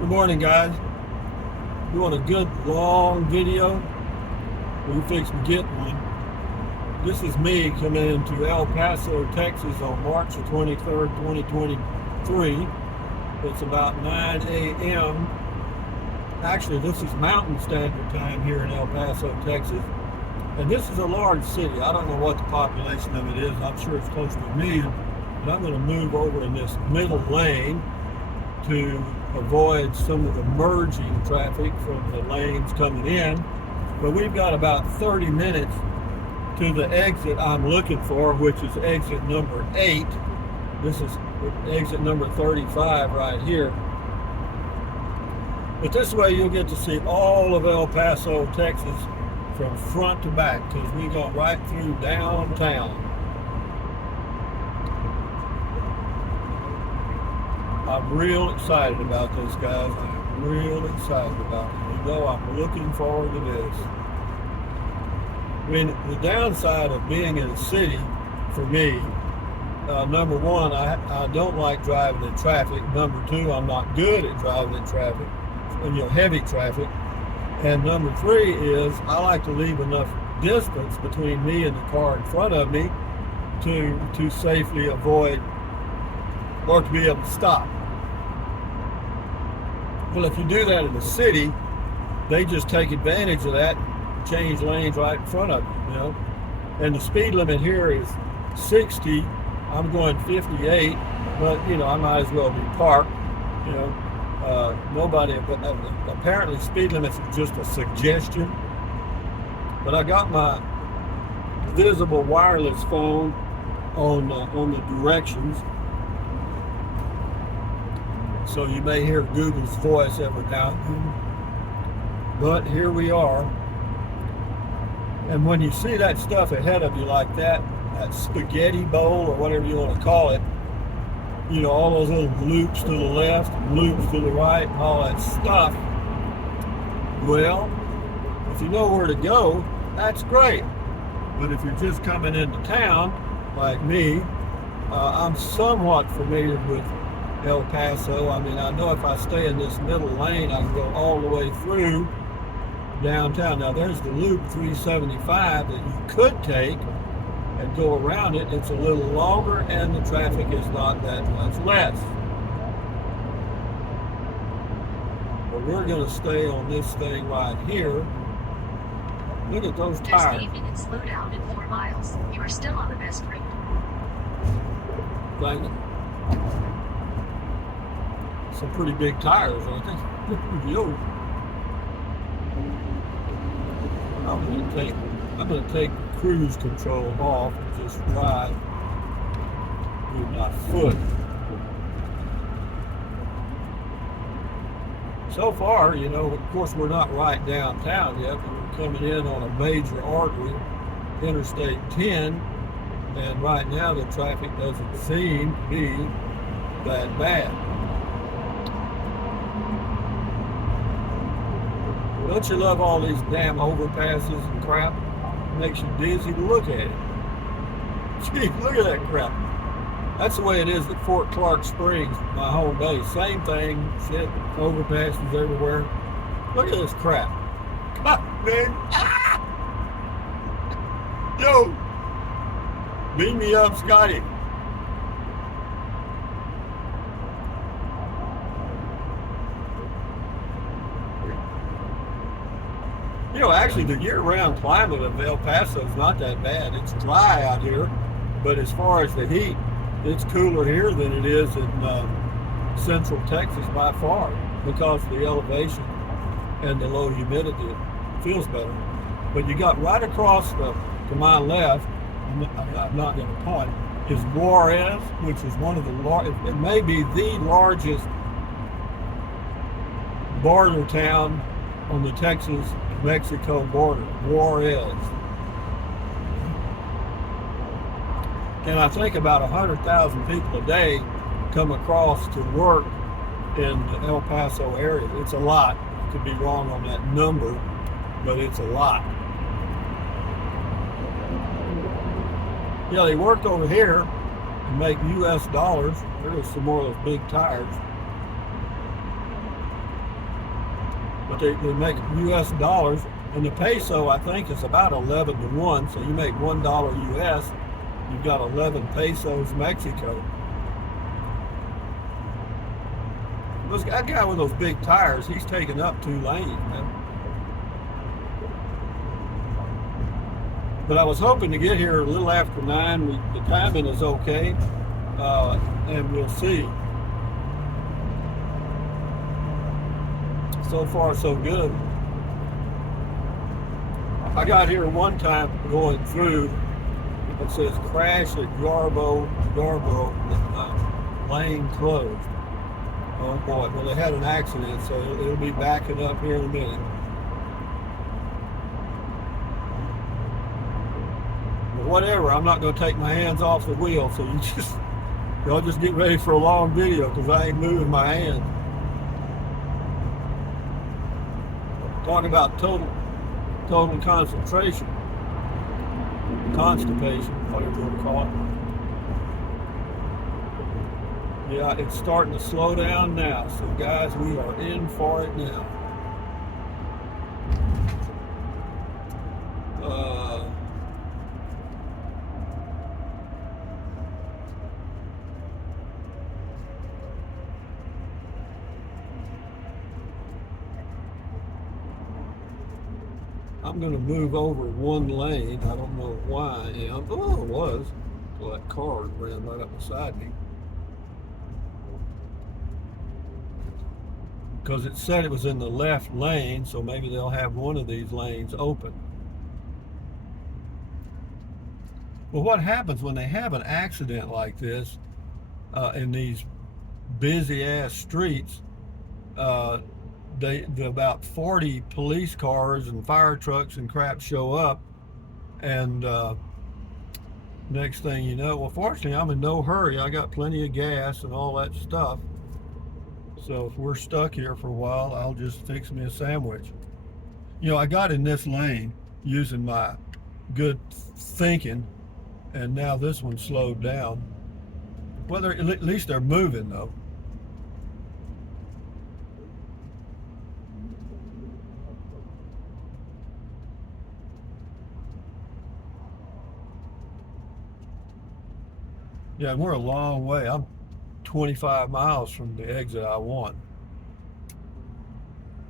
Good morning, guys. Doing a good long video. We fix to get one. This is me coming into El Paso, Texas on March the 23rd, 2023. It's about 9 a.m. Actually, this is Mountain Standard Time here in El Paso, Texas. And this is a large city. I don't know what the population of it is. I'm sure it's close to a million. But I'm going to move over in this middle lane to avoid some of the merging traffic from the lanes coming in. But we've got about 30 minutes to the exit I'm looking for, which is exit number 8. This is exit number 35 right here. But this way you'll get to see all of El Paso, Texas from front to back, because we go right through downtown. I'm real excited about this, guys. I'm real excited about it. You know, I'm looking forward to this. I mean, the downside of being in a city, for me, number one, I don't like driving in traffic. Number two, I'm not good at driving in traffic, heavy traffic. And number three is I like to leave enough distance between me and the car in front of me to safely avoid or to be able to stop. Well, if you do that in the city, they just take advantage of that and change lanes right in front of you, And the speed limit here is 60. I'm going 58, but, I might as well be parked, Nobody, but apparently speed limits are just a suggestion. But I got my visible wireless phone on the directions. So you may hear Google's voice every now and then. But here we are. And when you see that stuff ahead of you like that spaghetti bowl or whatever you want to call it, all those little loops to the left, loops to the right, and all that stuff. Well, if you know where to go, that's great. But if you're just coming into town, like me, I'm somewhat familiar with El Paso. I mean, I know if I stay in this middle lane, I can go all the way through downtown. Now, there's the loop 375 that you could take and go around it. It's a little longer and the traffic is not that much less. But we're going to stay on this thing right here. Look at those tires. There's 8 minutes slow down in 4 miles. You are still on the best route. Thank you. Some pretty big tires, aren't they? Yo. I'm going to take cruise control off and just drive with my foot. So far, of course we're not right downtown yet, but we're coming in on a major artery, Interstate 10, and right now the traffic doesn't seem to be that bad. Don't you love all these damn overpasses and crap? It makes you dizzy to look at it. Gee, look at that crap. That's the way it is at Fort Clark Springs, my home base. Same thing, shit, overpasses everywhere. Look at this crap. Come on, man. Ah! Yo, beam me up, Scotty. Actually, the year-round climate of El Paso is not that bad. It's dry out here, but as far as the heat, it's cooler here than it is in central Texas by far, because of the elevation and the low humidity. It feels better. But you got right across to my left, I'm not going to point, is Juarez, which is one of the largest, it may be the largest border town on the Texas-Mexico border, Juarez. And I think about 100,000 people a day come across to work in the El Paso area. It's a lot. I could be wrong on that number, but it's a lot. They worked over here and make US dollars. There's some more of those big tires. but they make U.S. dollars, and the peso I think is about 11 to 1. So you make $1 U.S., you've got 11 pesos Mexico. That guy with those big tires, he's taking up 2 lanes, man. But I was hoping to get here a little after 9. The timing is okay, and we'll see. So far, so good. I got here one time going through. It says crash at Garbo, lane closed. Oh boy, well they had an accident, so it'll be backing up here in a minute. But whatever, I'm not going to take my hands off the wheel, so y'all just get ready for a long video because I ain't moving my hand. Talking about total concentration, constipation, whatever you want to call it. Yeah, it's starting to slow down now. So guys, we are in for it now. I'm going to move over one lane. I don't know why I am. Oh, it was. Well, that car ran right up beside me. Because it said it was in the left lane, so maybe they'll have one of these lanes open. Well, what happens when they have an accident like this in these busy ass streets? About 40 police cars and fire trucks and crap show up, and next thing you know, well, fortunately I'm in no hurry. I got plenty of gas and all that stuff. So if we're stuck here for a while, I'll just fix me a sandwich. You know, I got in this lane using my good thinking, and now this one slowed down. Well, at least they're moving though. Yeah, and we're a long way. I'm 25 miles from the exit I want.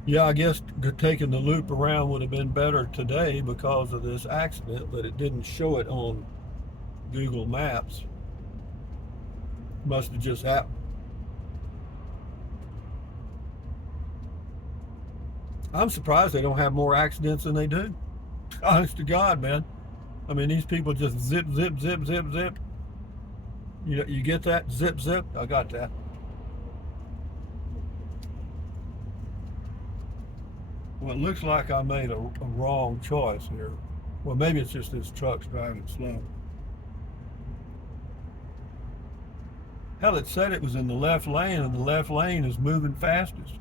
Yeah, I guess taking the loop around would have been better today because of this accident, but it didn't show it on Google Maps. Must have just happened. I'm surprised they don't have more accidents than they do. Honest to God, man. I mean, these people just zip, zip, zip, zip, zip. You get that? Zip, zip? I got that. Well, it looks like I made a wrong choice here. Well, maybe it's just this truck's driving slow. Hell, it said it was in the left lane, and the left lane is moving fastest.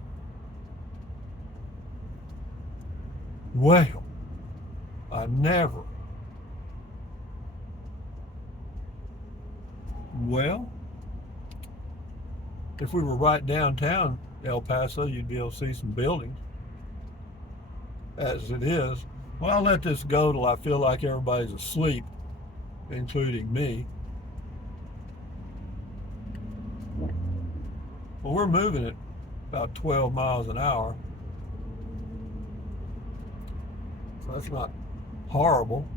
Well, I never. Well, if we were right downtown El Paso, you'd be able to see some buildings. As it is, well, I'll let this go till I feel like everybody's asleep, including me. Well, we're moving at about 12 miles an hour. So that's not horrible.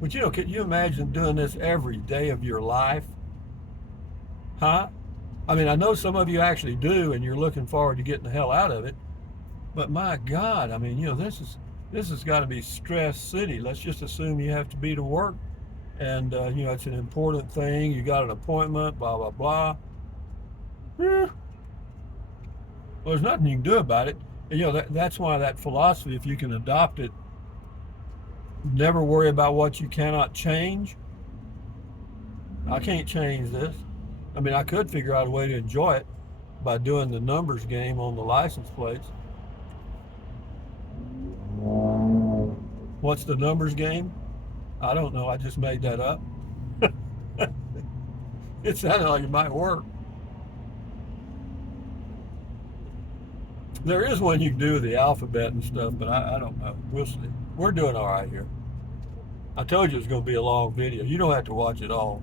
But you know, can you imagine doing this every day of your life? Huh? I mean, I know some of you actually do, and you're looking forward to getting the hell out of it. But my God, I mean, you know, this has got to be stress city. Let's just assume you have to be to work, and you know, it's an important thing. You got an appointment, blah blah blah. Well, there's nothing you can do about it. And, you know, that's why that philosophy, if you can adopt it, never worry about what you cannot change. I can't change this. I mean, I could figure out a way to enjoy it by doing the numbers game on the license plates. What's the numbers game? I don't know. I just made that up. It sounded like it might work. There is one you can do with the alphabet and stuff, but I don't know. We'll see. We're doing all right here. I told you it's going to be a long video. You don't have to watch it all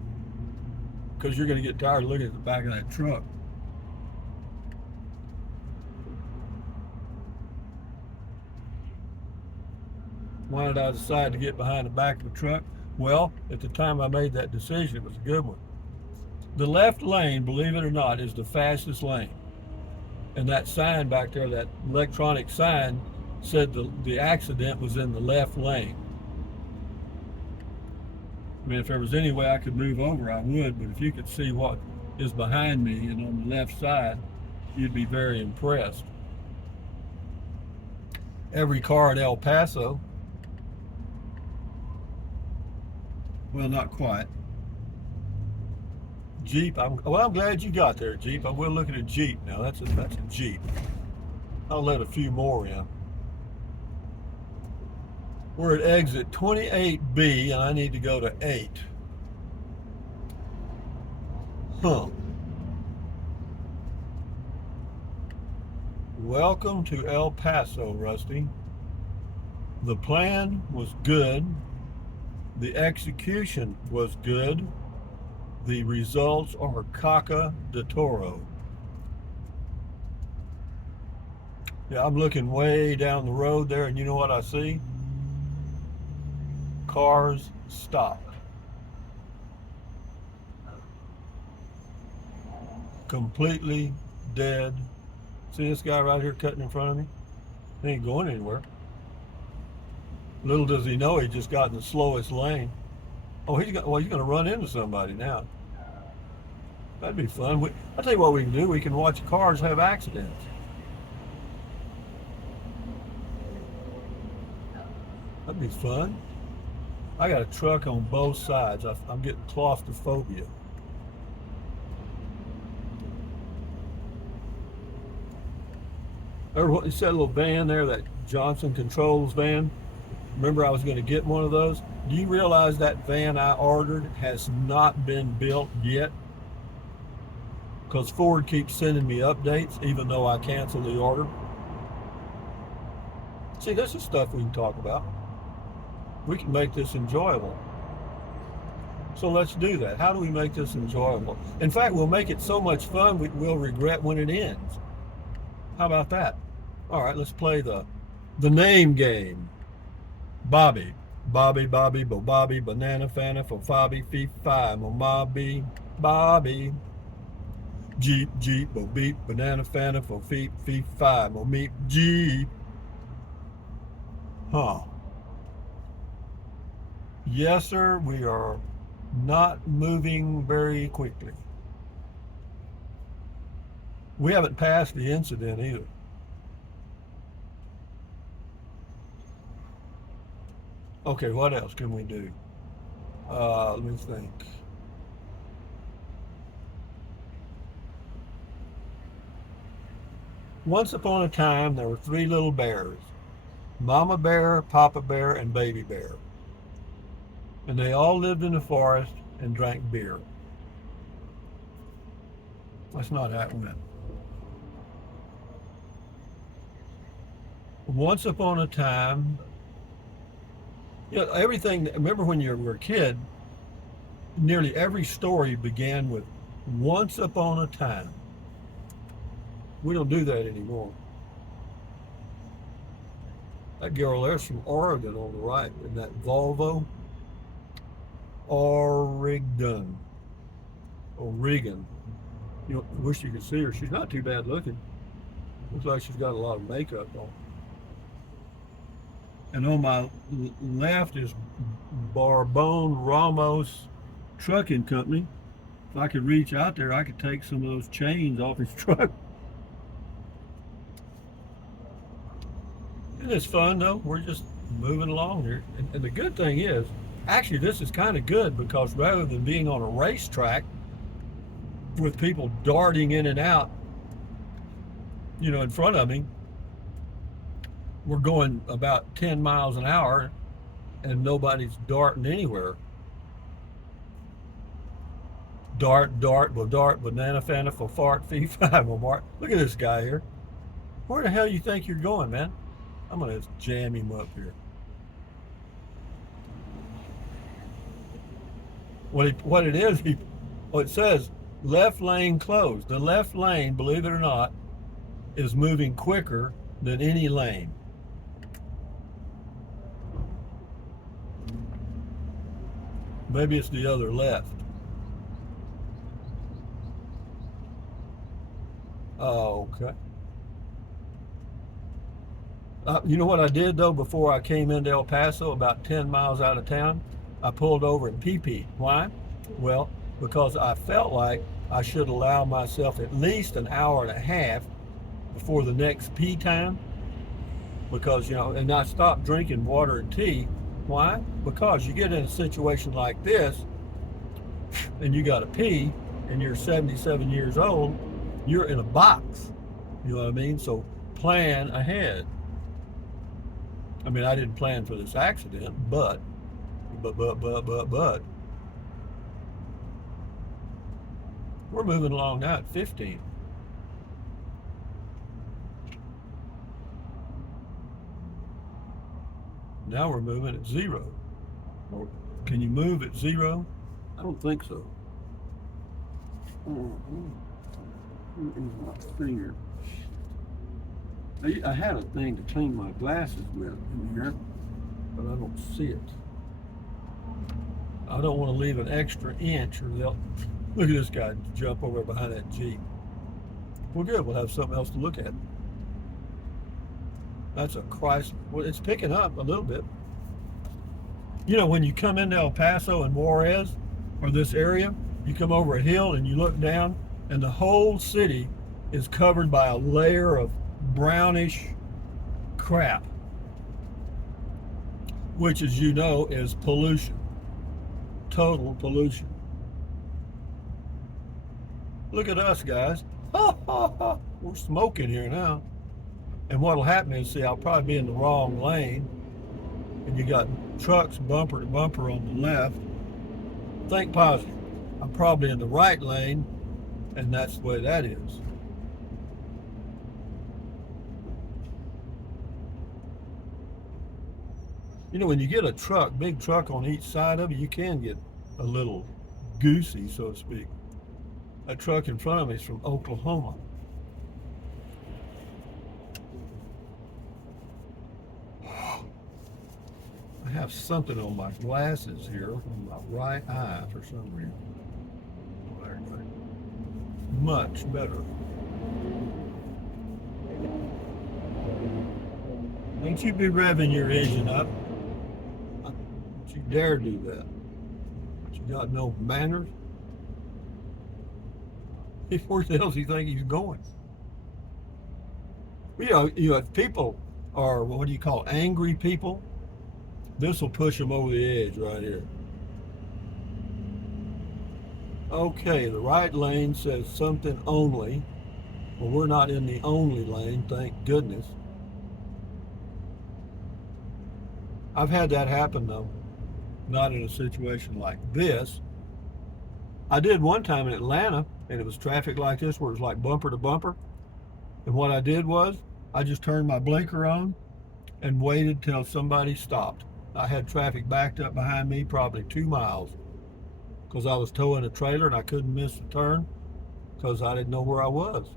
because you're going to get tired of looking at the back of that truck. Why did I decide to get behind the back of the truck? Well, at the time I made that decision, it was a good one. The left lane, believe it or not, is the fastest lane. And that sign back there, that electronic sign, said the accident was in the left lane. I mean, if there was any way I could move over, I would, but if you could see what is behind me and on the left side, you'd be very impressed. Every car in El Paso, well, not quite. Jeep, I'm glad you got there, Jeep. I will look at a Jeep now. That's a Jeep. I'll let a few more in. We're at exit 28B, and I need to go to 8. Huh. Welcome to El Paso, Rusty. The plan was good. The execution was good. The results are caca de toro. Yeah, I'm looking way down the road there, and you know what I see? Cars stop. Completely dead. See this guy right here cutting in front of me? He ain't going anywhere. Little does he know he just got in the slowest lane. Oh, he's going to run into somebody now. That'd be fun. I'll tell you what we can do. We can watch cars have accidents. That'd be fun. I got a truck on both sides. I'm getting claustrophobia. You said a little van there, that Johnson Controls van? Remember I was going to get one of those? Do you realize that van I ordered has not been built yet? Because Ford keeps sending me updates even though I canceled the order. See, this is stuff we can talk about. We can make this enjoyable. So let's do that. How do we make this enjoyable? In fact, we'll make it so much fun we'll regret when it ends. How about that? All right, let's play the name game. Bobby, Bobby, Bobby, Bo Bobby, Banana Fana, for Fabi, Fee Fi, Mo Mobby, Bobby. Jeep, Jeep, Bo Beep, Banana Fana, for Fee Fee Fi, Mo Meep, Jeep. Huh. Yes, sir, we are not moving very quickly. We haven't passed the incident either. Okay, what else can we do? Let me think. Once upon a time, there were 3 little bears. Mama bear, Papa bear, and baby bear. And they all lived in the forest and drank beer. That's not how it went. Once upon a time, everything, remember when you were a kid, nearly every story began with once upon a time. We don't do that anymore. That girl there's from Oregon on the right, in that Volvo. Oregon. You know, I wish you could see her. She's not too bad looking. Looks like she's got a lot of makeup on. And on my left is Barbone Ramos Trucking Company. If I could reach out there, I could take some of those chains off his truck. Isn't this fun though? We're just moving along here. And the good thing is, actually this is kind of good because rather than being on a racetrack with people darting in and out, you know, in front of me, we're going about 10 miles an hour and nobody's darting anywhere. Dart, banana, fana, for fart, fee, five, Mark. Look at this guy here. Where the hell you think you're going, man? I'm gonna jam him up here. What it is, well, it says left lane closed. The left lane, believe it or not, is moving quicker than any lane. Maybe it's the other left. Oh, okay. You know what I did though before I came into El Paso, about 10 miles out of town? I pulled over and pee-peed. Why? Well, because I felt like I should allow myself at least an hour and a half before the next pee time. Because, and I stopped drinking water and tea. Why? Because you get in a situation like this and you got to pee and you're 77 years old, you're in a box. You know what I mean? So plan ahead. I mean, I didn't plan for this accident, but we're moving along now at 15. Now we're moving at 0. Can you move at 0? I don't think so. My finger. I had a thing to clean my glasses with in here, but I don't see it. I don't want to leave an extra inch or they'll look at this guy jump over behind that Jeep. Well, good. We'll have something else to look at. That's a Chrysler. Well, it's picking up a little bit. When you come into El Paso and Juarez or this area, you come over a hill and you look down and the whole city is covered by a layer of brownish crap, which, as you know, is pollution. Total pollution. Look at us, guys. We're smoking here now. And what'll happen is, see, I'll probably be in the wrong lane, and you got trucks bumper to bumper on the left. Think positive. I'm probably in the right lane, and that's the way that is. When you get a truck, big truck on each side of you, you can get a little goosey, so to speak. That truck in front of me is from Oklahoma. I have something on my glasses here on my right eye for some reason. Much better. Don't you be revving your engine up. Don't you dare do that. You got no manners. Where the hell does he think he's going? If people are, what do you call, angry people, this will push them over the edge right here. Okay, the right lane says something only. Well, we're not in the only lane, thank goodness. I've had that happen though, not in a situation like this. I did one time in Atlanta, and it was traffic like this where it was like bumper to bumper. And what I did was, I just turned my blinker on and waited till somebody stopped. I had traffic backed up behind me probably 2 miles because I was towing a trailer and I couldn't miss the turn because I didn't know where I was.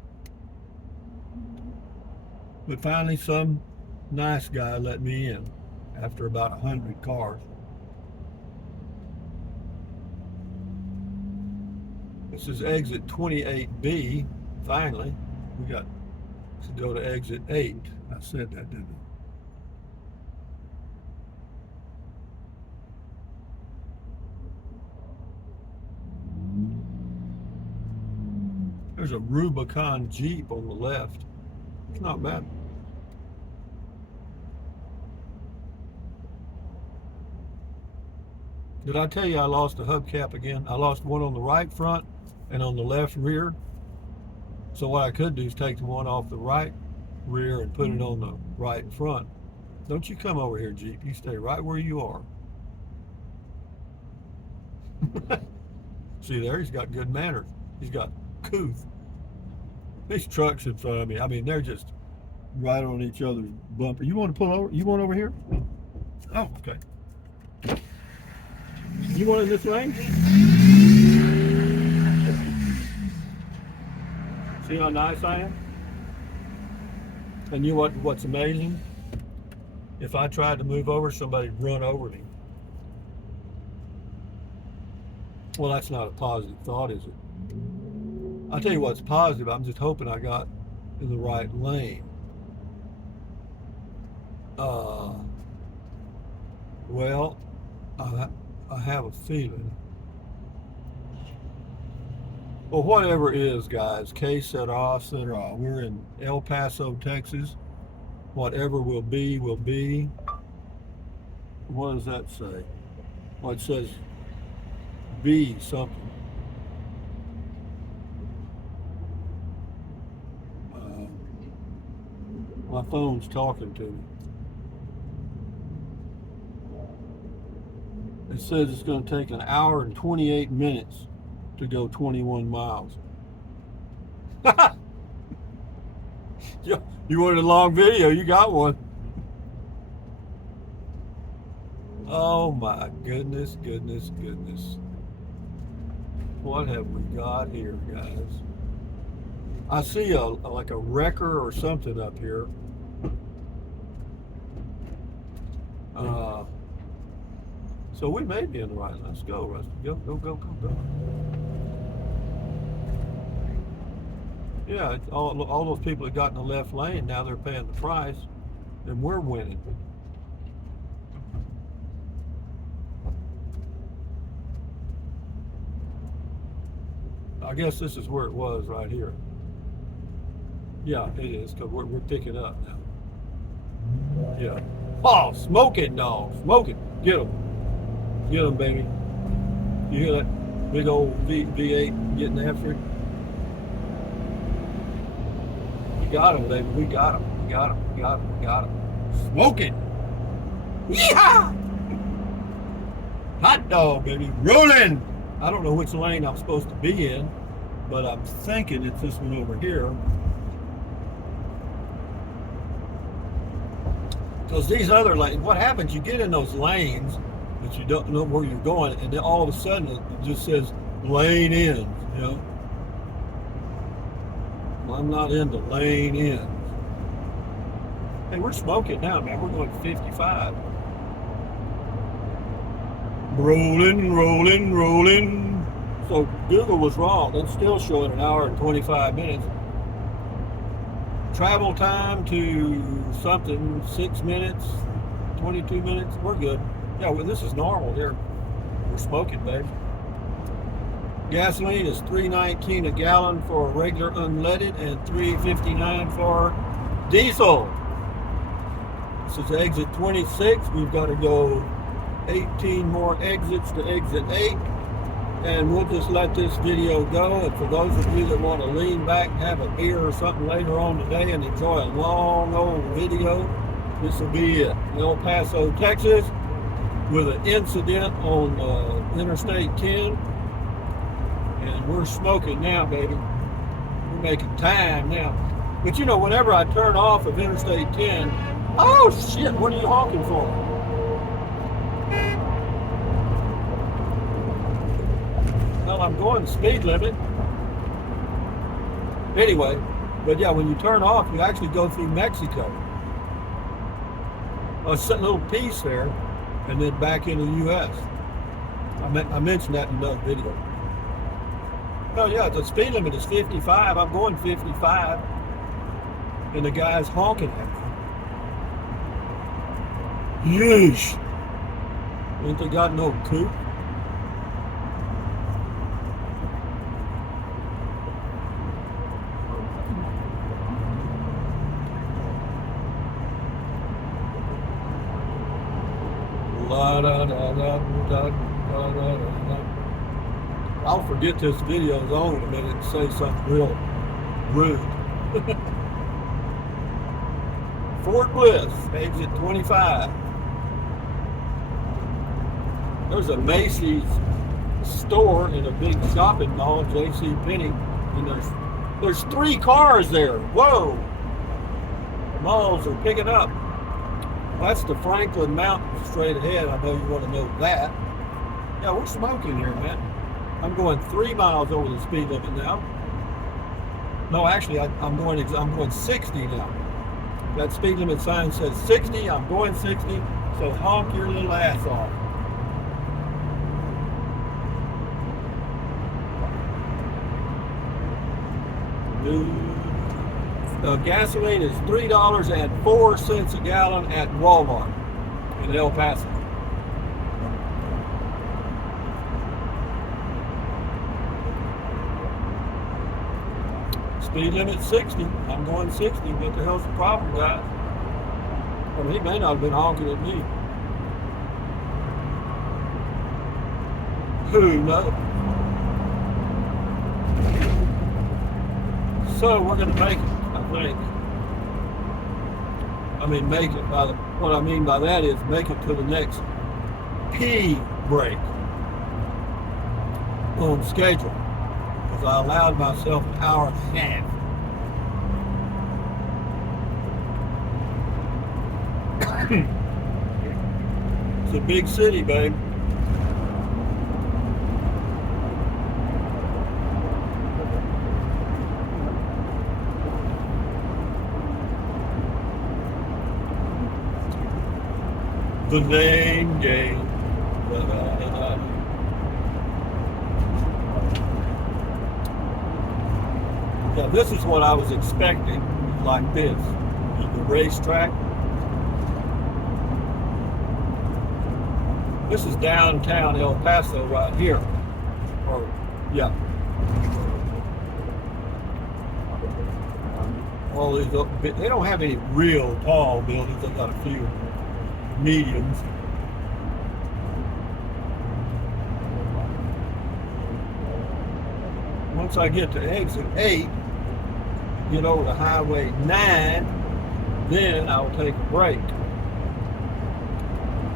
But finally some nice guy let me in after about 100 cars. This is exit 28B. Finally, we got to go to exit 8. I said that, didn't I? There's a Rubicon Jeep on the left. It's not bad. Did I tell you I lost a hubcap again? I lost one on the right front and on the left rear. So what I could do is take the one off the right rear and put it on the right front. Don't you come over here, Jeep. You stay right where you are. See there, he's got good manners. He's got couth. These trucks in front of me, I mean, they're just right on each other's bumper. You want to pull over? You want over here? Oh, okay. You want in this lane? See how nice I am? And you know what's amazing? If I tried to move over, somebody'd run over me. Well, that's not a positive thought, is it? I'll tell you what's positive. I'm just hoping I got in the right lane. Well, I have a feeling. Well, whatever it is, guys, que sera, sera. We're in El Paso, Texas. Whatever will be, will be. What does that say? Well, it says be something. My phone's talking to me. It says it's going to take an hour and 28 minutes to go 21 miles. You wanted a long video, you got one. Oh my goodness, goodness, goodness. What have we got here, guys? I see like a wrecker or something up here. So we may be in the right. Let's go, Rusty. Go, go, go, go, go. Yeah, all those people that got in the left lane, now they're paying the price, and we're winning. I guess this is where it was right here. Yeah, it is, because we're picking up now. Yeah. Oh, smoking, dog. Smoking. Get them. Get them, baby. You hear that big old V8 getting after it? We got him, baby. We got him. We got him. We got him. We got him. Smoking. Yeehaw! Hot dog, baby. Rolling. I don't know which lane I'm supposed to be in, but I'm thinking it's this one over here. Because these other lanes, what happens, you get in those lanes that you don't know where you're going, and then all of a sudden it just says lane ends, you know. Well, I'm not into lane ends. Hey, we're smoking now, man. We're going 55. Rolling, rolling, rolling. So Google was wrong. It's still showing an hour and 25 minutes. Travel time to something, 6 minutes, 22 minutes. We're good. Yeah, well, this is normal here. We're smoking, babe. Gasoline is $3.19 a gallon for regular unleaded and $3.59 for diesel. This is exit 26. We've got to go 18 more exits to exit 8. And we'll just let this video go. And for those of you that want to lean back and have a beer or something later on today and enjoy a long old video, this will be it. El Paso, Texas, with an incident on Interstate 10. And we're smoking now, baby. We're making time now. But you know, whenever I turn off of Interstate 10, oh shit, what are you honking for? Well, I'm going speed limit. Anyway, but yeah, when you turn off, you actually go through Mexico. A little piece there, and then back into the U.S. I mentioned that in another video. Oh yeah, the speed limit is 55. I'm going 55, and the guy's honking at me. Yeesh. Ain't they got no coupe? I'll forget this video's on in a minute and say something real rude. Fort Bliss, exit 25. There's a Macy's store in a big shopping mall, J.C. Penney, and there's 3 cars there. Whoa! malls are picking up. That's the Franklin Mountains straight ahead. I know you want to know that. Yeah, we're smoking here, man. I'm going 3 miles over the speed limit now. No, actually, I'm going 60 now. That speed limit sign says 60. I'm going 60. So honk your little ass off. Gasoline is $3.04 a gallon at Walmart in El Paso. Speed limit 60. I'm going 60. What the hell's the problem, guys? Well, he may not have been honking at me. Who knows? So we're going to make it, I think. I mean, make it. What I mean by that is make it to the next pee break on schedule. Because I allowed myself an hour and a half. It's a big city, babe. The name game. Yeah, this is what I was expecting, like this. The racetrack. This is downtown El Paso right here. Or, yeah. All these, they don't have any real tall buildings. They've got a few mediums. Once I get to exit 8, get over to Highway 9, then I'll take a break.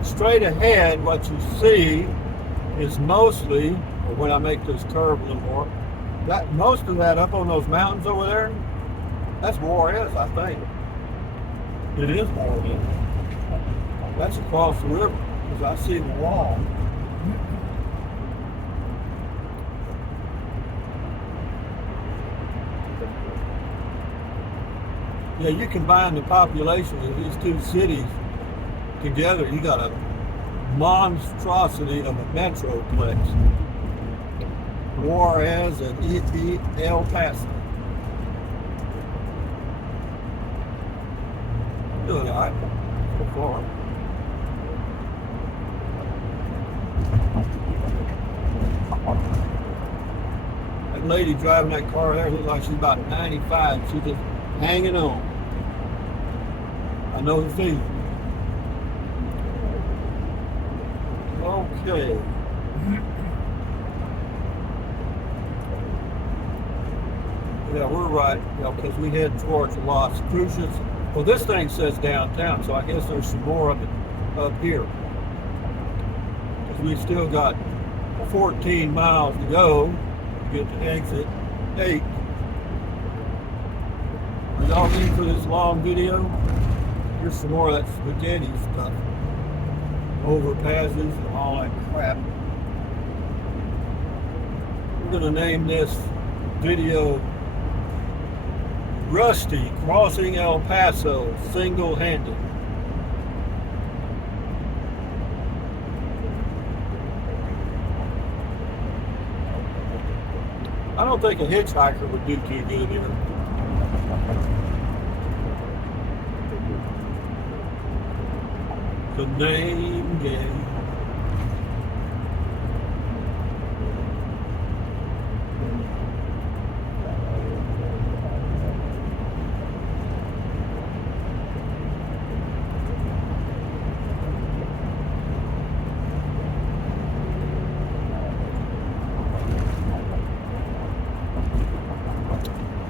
Straight ahead, what you see is mostly, or when I make this curve a little more, that most of that up on those mountains over there, that's Juarez, I think. It is Juarez. That's across the river, because I see the wall. Yeah, you combine the population of these two cities together, you got a monstrosity of a metroplex. Juarez and El Paso. Doing all right so far. That lady driving that car there looks like she's about 95. She's just hanging on. I know the feeling. Okay. Yeah, we're right. Yeah, because we head towards Las Cruces. Well, this thing says downtown, so I guess there's some more of it up here. Because we still got 14 miles to go to get to exit 8. Are y'all ready for this long video? Here's some more of that spaghetti stuff. Overpasses and all that crap. We're going to name this video Rusty Crossing El Paso Single-Handed. I don't think a hitchhiker would do too good here. The name game.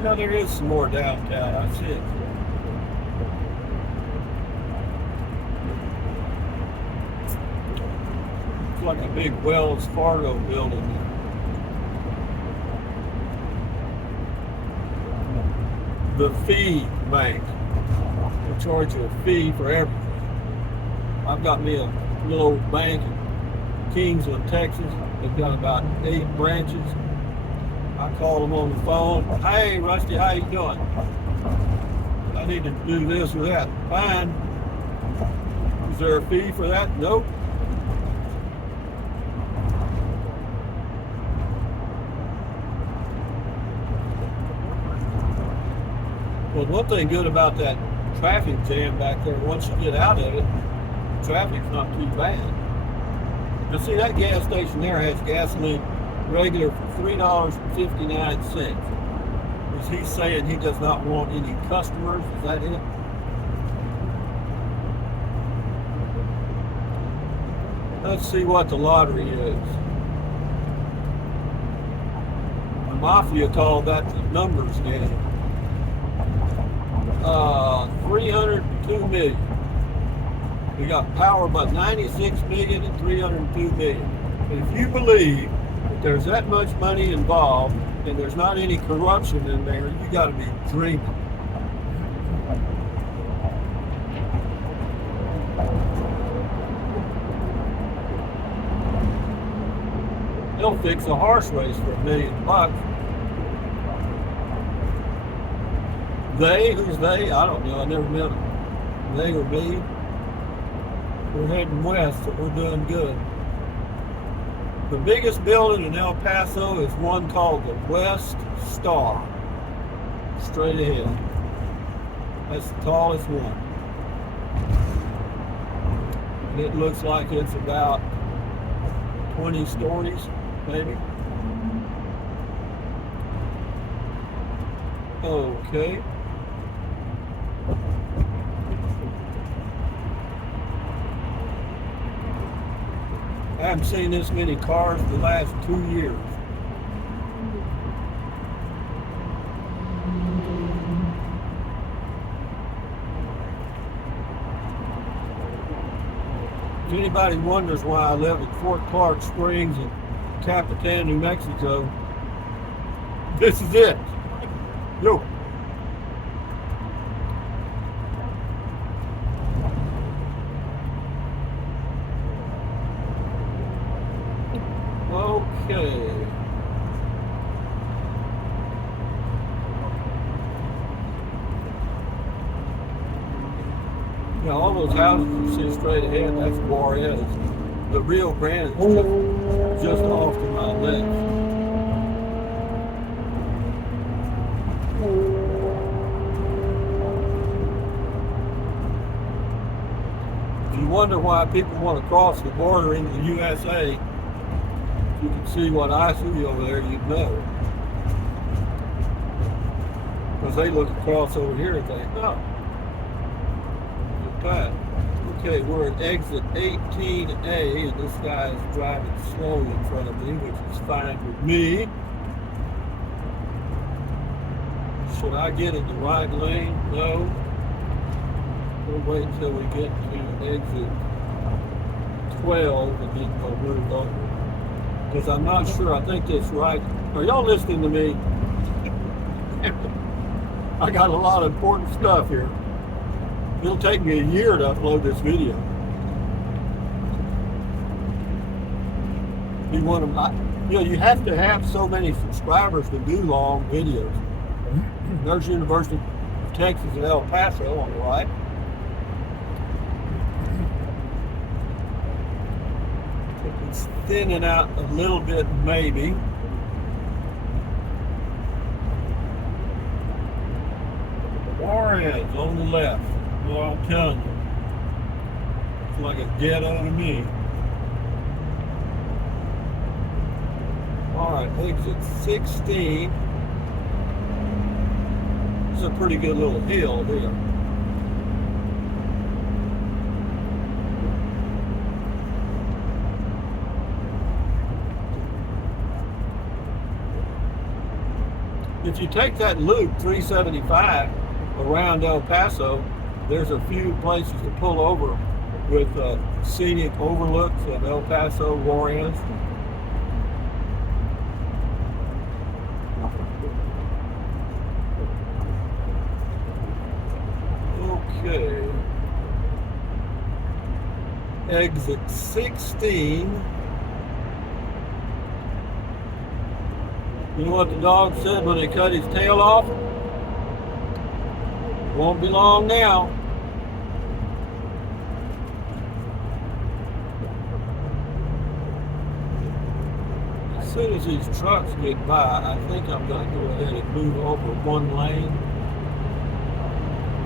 Now there is some more downtown, I see it. It's like a big Wells Fargo building there. The Fee Bank. They charge you a fee for everything. I've got me a little old bank in Kingsland, Texas. They've got about 8 branches. I call them on the phone. Hey, Rusty, how you doing? I need to do this or that. Fine. Is there a fee for that? Nope. Well, one thing good about that traffic jam back there, once you get out of it, traffic's not too bad. Now see, that gas station there has gasoline regular for $3.59. Is he saying he does not want any customers? Is that it? Let's see what the lottery is. The mafia called that the numbers game. 302 million. We got power by 96 million and 302 million. And if you believe that there's that much money involved and there's not any corruption in there, you got to be dreaming. They'll fix a horse race for $1 million. They? Who's they? I don't know. I never met them. They or me. We're heading west, so we're doing good. The biggest building in El Paso is one called the West Star. Straight ahead. That's the tallest one. And it looks like it's about 20 stories, maybe. Okay. I haven't seen this many cars in the last 2 years. If anybody wonders why I live in Fort Clark Springs and Capitan, New Mexico, this is it. Yo. Okay. Yeah, all those houses you see straight ahead, that's Juarez. The Rio Grande is just off to my left. If you wonder why people want to cross the border into the USA, you can see what I see over there, you'd know. Because they look across over here and think, oh, look at that. Okay, we're at exit 18A, and this guy is driving slowly in front of me, which is fine with me. Should I get in the right lane? No. We'll wait until we get to exit 12 and then we'll move over. Because I'm not sure, I think that's right. Are y'all listening to me? I got a lot of important stuff here. It'll take me a year to upload this video. You want to, you have to have so many subscribers to do long videos. There's University of Texas at El Paso on the right. It's thinning out a little bit, maybe. Juarez on the left. Well, I'm telling you, it's like a ghetto to me. All right, exit 16. It's a pretty good little hill here. If you take that loop 375 around El Paso, there's a few places to pull over with scenic overlooks of El Paso, Juarez. Okay. Exit 16. You know what the dog said when they cut his tail off? Won't be long now. As soon as these trucks get by, I think I'm going to go ahead and move over one line.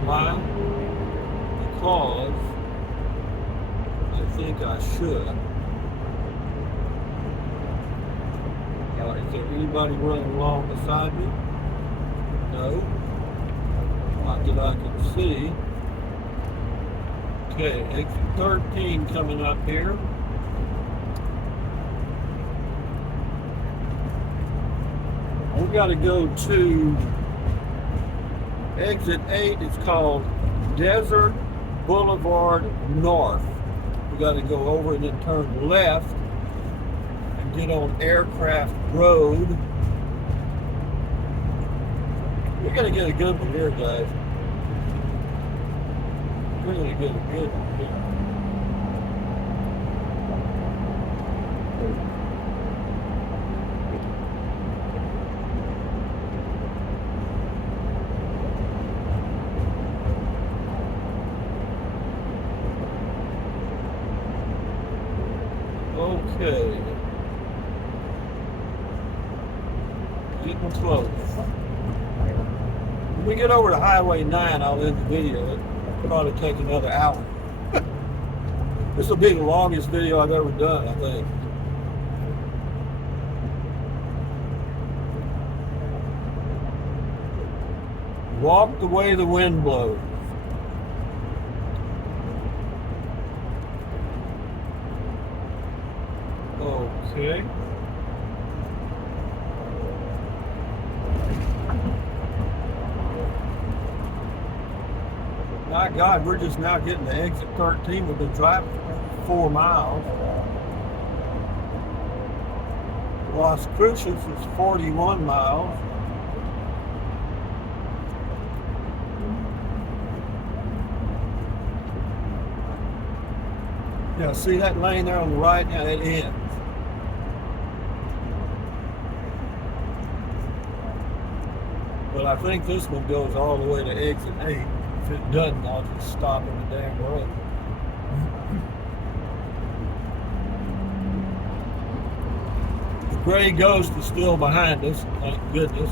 Why? Because I think I should. Is there anybody running along beside me? No. Not that I can see. Okay, exit 13 coming up here. We got to go to exit 8. It's called Desert Boulevard North. We got to go over and then turn left and get on Aircraft Road. We're going to get a good one here, guys. We're going to get a good one here. Okay. Getting close. When we get over to Highway 9, I'll end the video. It'll probably take another hour. This will be the longest video I've ever done, I think. Walk the way the wind blows. Okay. My God, we're just now getting to exit 13. We've been driving 4 miles. Las Cruces is 41 miles. Yeah, see that lane there on the right? Now it ends. But I think this one goes all the way to exit 8. If it doesn't, I'll just stop in the damn road. The gray ghost is still behind us, thank goodness.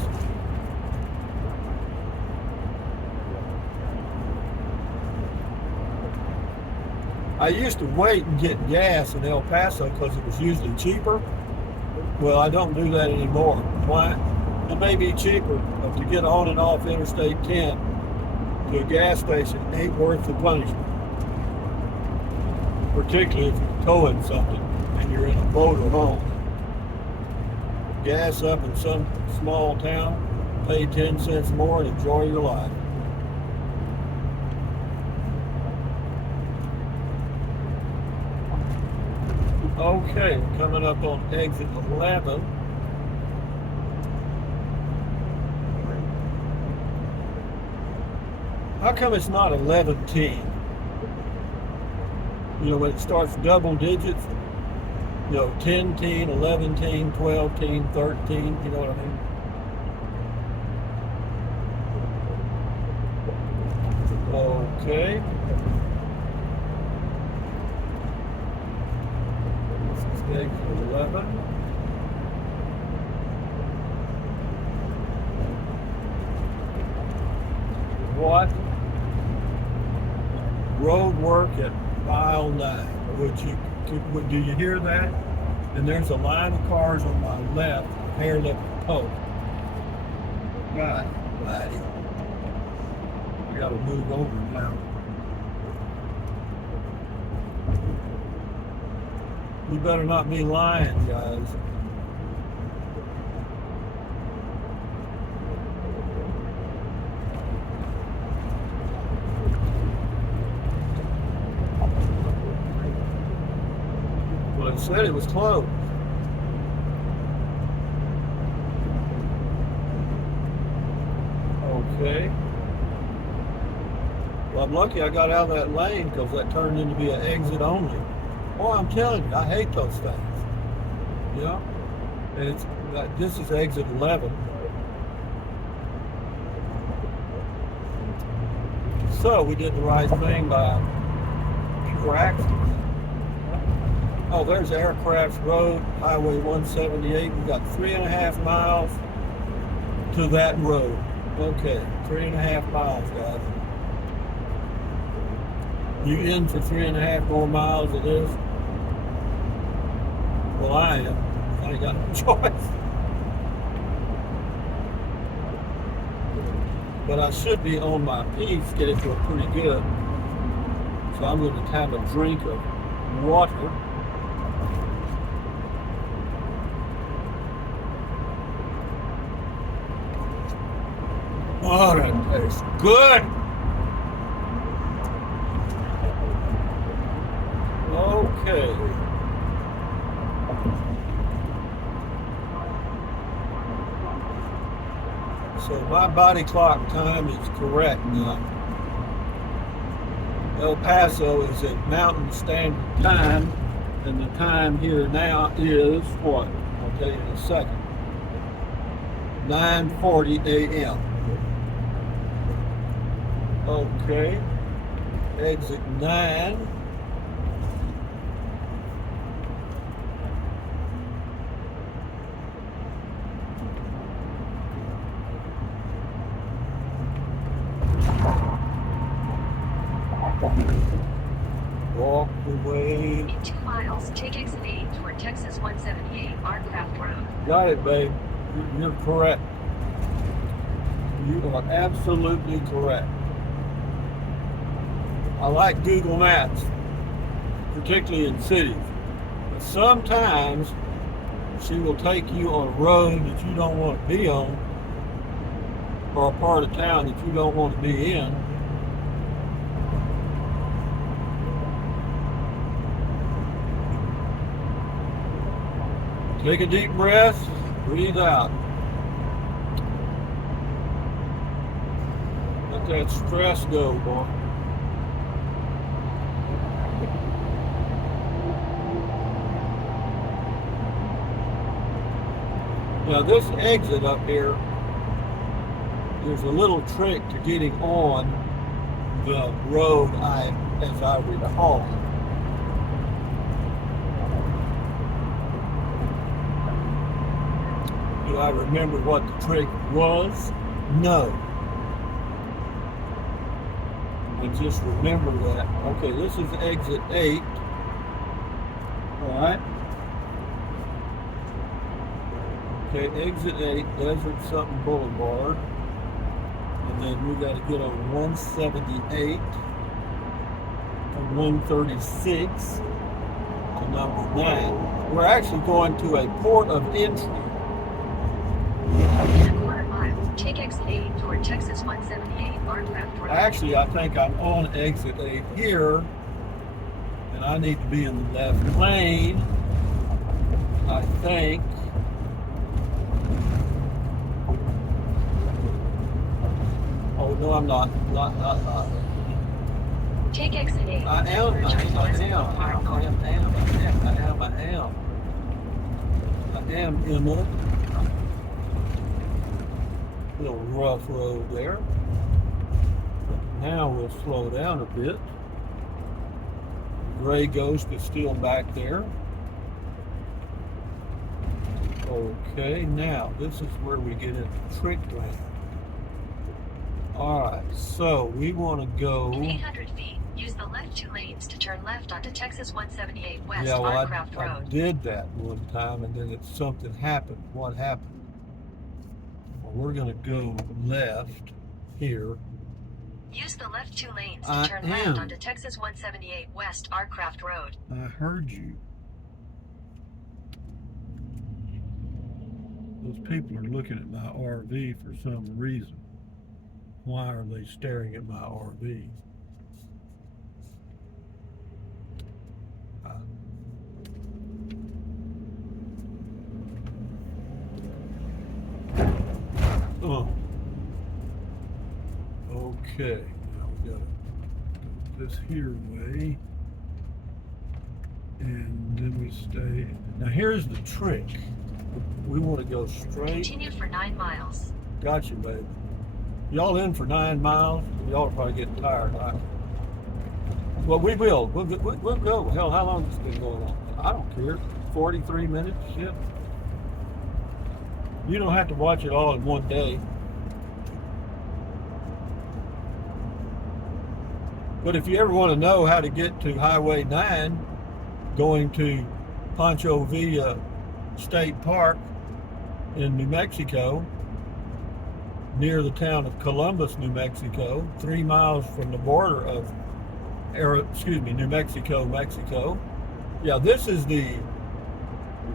I used to wait and get gas in El Paso because it was usually cheaper. Well, I don't do that anymore. Why? It may be cheaper, but to get on and off Interstate 10 to a gas station ain't worth the punishment. Particularly if you're towing something and you're in a motor home. Gas up in some small town, pay 10 cents more and enjoy your life. Okay, coming up on exit 11. How come it's not 11-teen? You know, when it starts double digits, you know, 10-teen, 11-teen, 12-teen, 13, you know what I mean? Okay. This is exit 11. What? Road work at mile 9. Do you hear that? And there's a line of cars on my left, paired up with post. God, laddie. I gotta move over now. You better not be lying, guys. Well, it said it was closed. Okay. Well, I'm lucky I got out of that lane because that turned into be an exit only. Oh, I'm telling you, I hate those things. You know? And it's this is exit 11. So we did the right thing by pure accident. Oh, there's Aircraft Road, Highway 178. We got 3.5 miles to that road. Okay, 3.5 miles, guys. You in for 3.5 more miles of this? Well, I am. I ain't got no choice. But I should be on my piece, get it to a pretty good. So I'm going to have a drink of water. Oh, that tastes good. Okay. So my body clock time is correct now. El Paso is at Mountain Standard Time, and the time here now is what? I'll tell you in a second. 9:40 a.m. Okay. Exit 9. Walk the way. In 2 miles, take exit 8 toward Texas 178 Aircraft Road. Got it, babe. You're correct. You are absolutely correct. I like Google Maps, particularly in cities. But sometimes she will take you on a road that you don't want to be on, or a part of town that you don't want to be in. Take a deep breath, breathe out. Let that stress go, boy. Now this exit up here, there's a little trick to getting on the road as I recall. Do I remember what the trick was? No. I just remember that. Okay, this is exit 8. All right. Okay, exit 8, Desert Something Boulevard. And then we got to get on 178 to 136 to number 9. We're actually going to a port of entry. In a quarter mile, take exit 8 toward Texas 178 Aircraft Road. Actually, I think I'm on exit 8 here, and I need to be in the left lane, I think. Oh, no, I'm not. Not. Take exit 8. I am in a little rough road there. Now we'll slow down a bit. The Gray Ghost is still back there. Okay, now this is where we get into trick land. Alright, so we want to go. In 800 feet, use the left 2 lanes to turn left onto Texas 178 West Yeah, well, Aircraft I Road. did that one time, and then something happened. What happened? Well, we're going to go left here. Use the left 2 lanes to turn left onto Texas 178 West Aircraft Road. I heard you. Those people are looking at my RV for some reason. Why are they staring at my RV? Oh. Okay. Now we got to this here way. And then we stay. Now here's the trick. We want to go straight. Continue for 9 miles. Gotcha, babe. Y'all in for 9 miles? Y'all are probably getting tired. Well, we will. We'll go. Hell, how long has this been going on? I don't care. 43 minutes? Shit. You don't have to watch it all in one day. But if you ever want to know how to get to Highway 9, going to Pancho Villa State Park in New Mexico, near the town of Columbus, New Mexico, 3 miles from the border of New Mexico, Mexico. Yeah, this is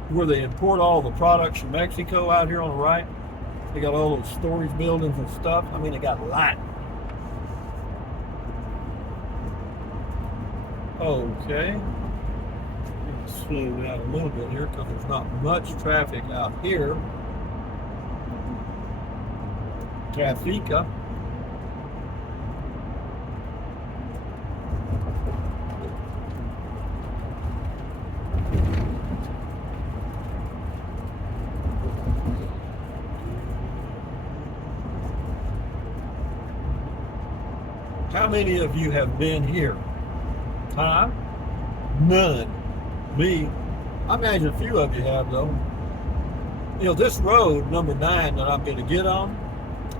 where they import all the products from Mexico out here on the right. They got all those storage buildings and stuff. I mean, they got a lot. Okay. Slow down a little bit here because there's not much traffic out here. Traffica. How many of you have been here? Huh? None. Me, I imagine a few of you have though. You know, this road, number 9, that I'm going to get on,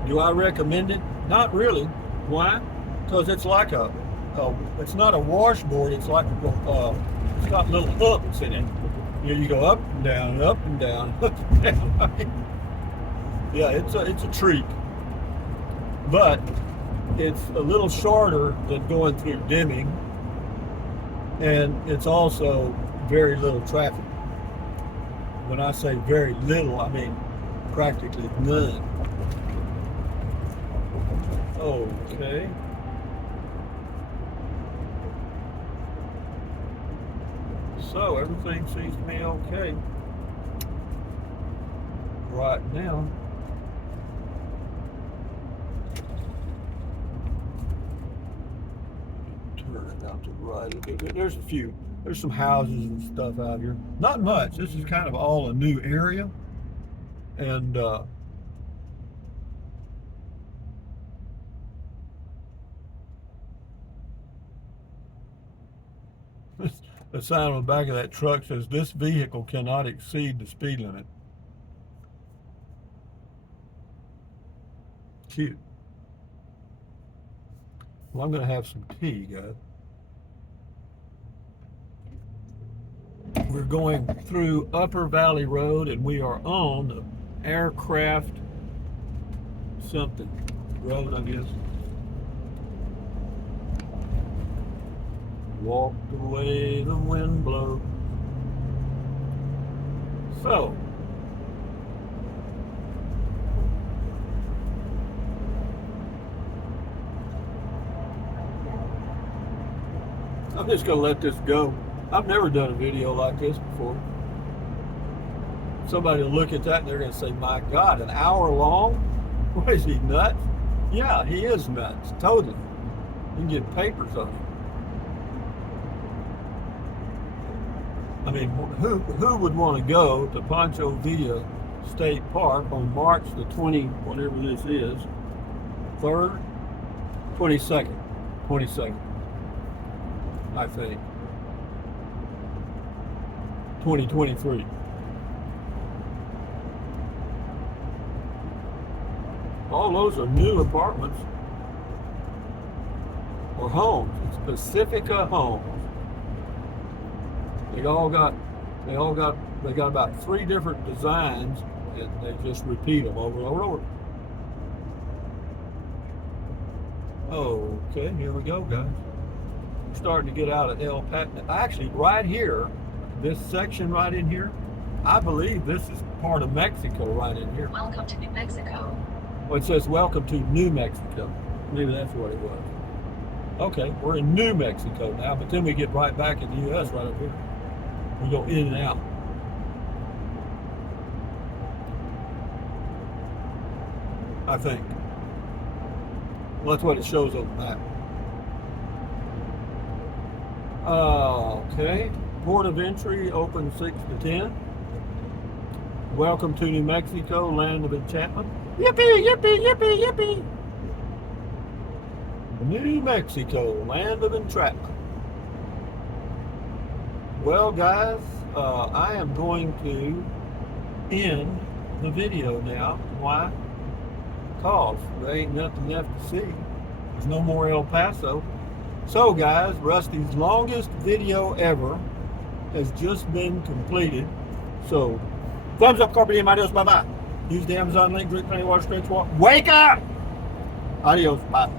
do I recommend it? Not really. Why? Because it's like it's not a washboard, it's like it's got little hooks in it. You know, you go up and down, up and down, up and down. Yeah, it's a treat. But it's a little shorter than going through Deming, and it's also very little traffic. When I say very little, I mean practically none. Okay. So everything seems to be okay right now. Turn it out to the right a bit. There's some houses and stuff out here. Not much. This is kind of all a new area. And the sign on the back of that truck says, "This vehicle cannot exceed the speed limit." Cute. Well, I'm going to have some tea, guys. We're going through Upper Valley Road, and we are on the aircraft something road, I guess. Walk the way the wind blows. So, I'm just going to let this go. I've never done a video like this before. Somebody will look at that and they're going to say, "My God, an hour long? What is he, nuts?" Yeah, he is nuts, totally. You can get papers on him. I mean, who would want to go to Pancho Villa State Park on March the 20, whatever this is, 3rd? 22nd, I think. 2023. All those are new apartments or homes. It's Pacifica homes. They got about 3 different designs, and they just repeat them over and over and over. Okay, here we go, guys. We're starting to get out of El Paso. Actually, right here, this section right in here, I believe this is part of Mexico right in here. Welcome to New Mexico. Well, it says welcome to New Mexico. Maybe that's what it was. Okay, we're in New Mexico now, but then we get right back in the U.S. right up here. We go in and out. I think. Well, that's what it shows on the map. Okay. Port of entry open 6 to 10. Welcome to New Mexico, land of enchantment. Yippee, yippee, yippee, yippee. New Mexico, land of entrapment. Well, guys, I am going to end the video now. Why? Because there ain't nothing left to see. There's no more El Paso. So, guys, Rusty's longest video ever has just been completed. So, thumbs up, carpe diem, adios, bye-bye. Use the Amazon link, drink plenty of water, stretch walk. Wake up! Adios, bye.